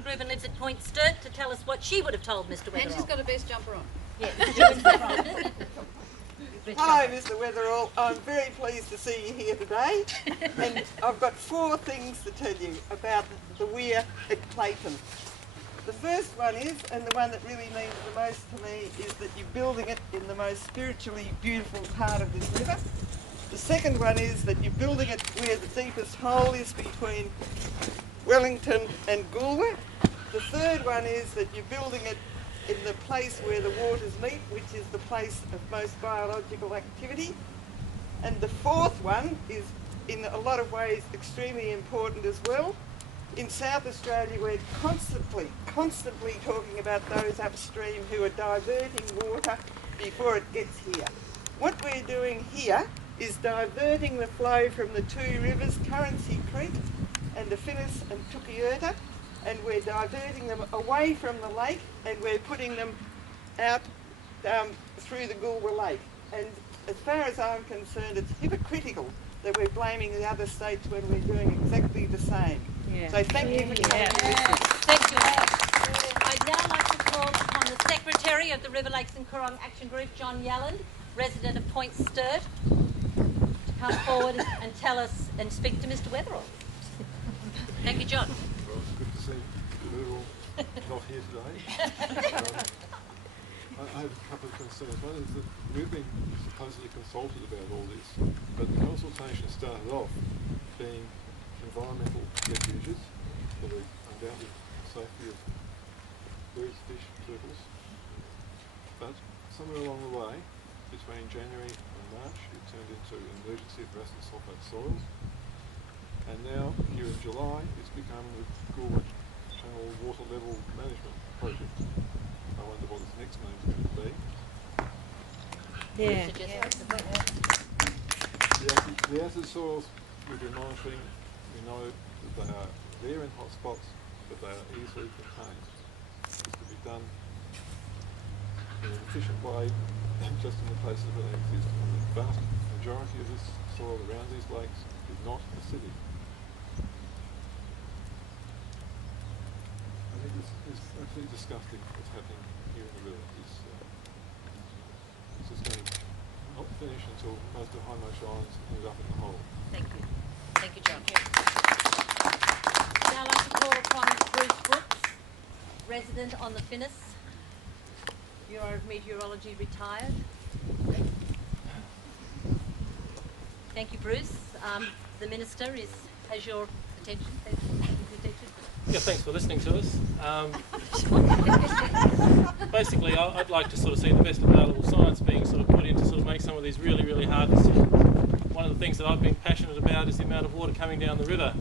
Action Group and lives at Point Sturt, to tell us what she would have told Mr. Weatherall. And she's got a best jumper on. Yes. Hello, Mr. Weatherall. I'm very pleased to see you here today. And I've got 4 things to tell you about the weir at Clayton. The first one is, and the one that really means the most to me, is that you're building it in the most spiritually beautiful part of this river. The second one is that you're building it where the deepest hole is between Wellington and Goolwa. The third one is that you're building it in the place where the waters meet, which is the place of most biological activity. And the fourth one is, in a lot of ways, extremely important as well. In South Australia, we're constantly talking about those upstream who are diverting water before it gets here. What we're doing here is diverting the flow from the 2 rivers, Currency Creek and the Finniss and Tukiurta, and we're diverting them away from the lake, and we're putting them out through the Goolwa Lake. And as far as I'm concerned, it's hypocritical that we're blaming the other states when we're doing exactly the same. Yeah. So thank you for coming. Thank you. I'd now like to call upon the Secretary of the River Lakes and Coorong Action Group, John Yalland, resident of Point Sturt, to come forward and tell us and speak to Mr. Weatherall. Thank you, John. Well, it's good to see you all not here today. I have a couple of concerns. One is that we've been supposedly consulted about all this, but the consultation started off being environmental refuges for the undoubted safety of birds, fish, turtles. But somewhere along the way, between January and March, it turned into an emergency of rust and sulphate soils. And now, here in July, it's become the Goolwa Channel Water Level Management Project. I wonder what its next name's going to be. Yeah. The acid soils we've been monitoring, we know that they are there in hotspots, but they are easily contained. This could be done in an efficient way, just in the places where they exist. And the vast majority of this soil around these lakes is not acidic. I think it's absolutely disgusting what's happening here in the river. It's just going to not finish until most of Hindmarsh Islands end up in the hole. Thank you. Thank you, John. Now I'd like to call upon Bruce Brooks, resident on the Finniss, Bureau of Meteorology, retired. Thank you, Bruce. The Minister has your attention. Yeah, thanks for listening to us. Basically, I'd like to sort of see the best available science being sort of put in to sort of make some of these really, really hard decisions. One of the things that I've been passionate about is the amount of water coming down the river.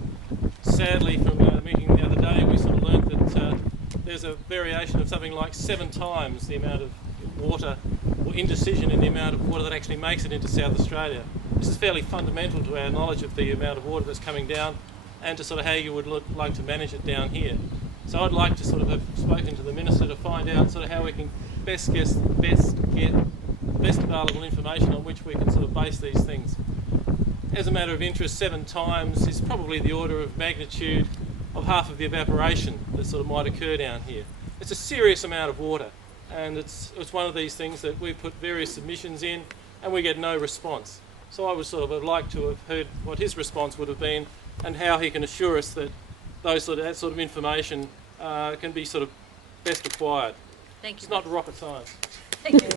Sadly, from a meeting the other day, we sort of learnt that there's a variation of something like 7 times the amount of water, or indecision in the amount of water that actually makes it into South Australia. This is fairly fundamental to our knowledge of the amount of water that's coming down and to sort of how you would like to manage it down here. So I'd like to sort of have spoken to the Minister to find out sort of how we can best get the best available information on which we can sort of base these things. As a matter of interest, 7 times is probably the order of magnitude of half of the evaporation that sort of might occur down here. It's a serious amount of water, and it's one of these things that we put various submissions in and we get no response. So I would sort of have liked to have heard what his response would have been and how he can assure us that that sort of information can be sort of best acquired. Thank you. It's not rocket science. Thank you.